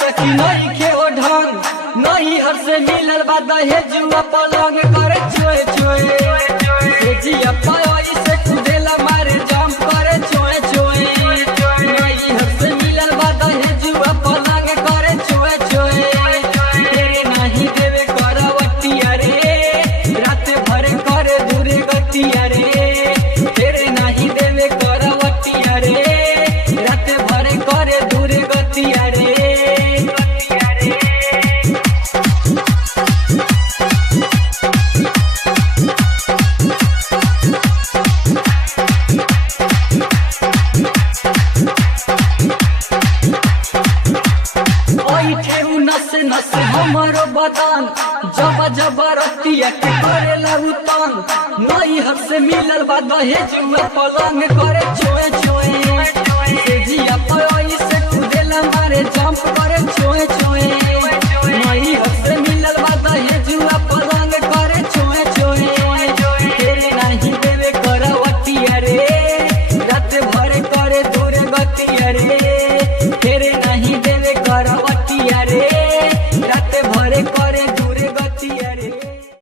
सखी नहीं के ओ ढंग नहीं हर से मिलल बा दहेजुआ पलंग करे छोए छोए जिया पाई से कुदेला मारे जंप करे छोए छोए नहीं हर से मिलल बा दहेजुआ पलंग करे छोए छोए तेरे नहीं देवे करवटिया रे रात भर करे दूरे गतिया रे तेरे नहीं देवे करवटिया रे रात भर करे दूरे गतिया रे नस नस हमारो बदन जब जब रतिया के करेला उतन नहीं हर से मिलल बा दहेजुआ पलंग करे छोए छोए से जिया पाई से कुदेला मारे जंप करे छोए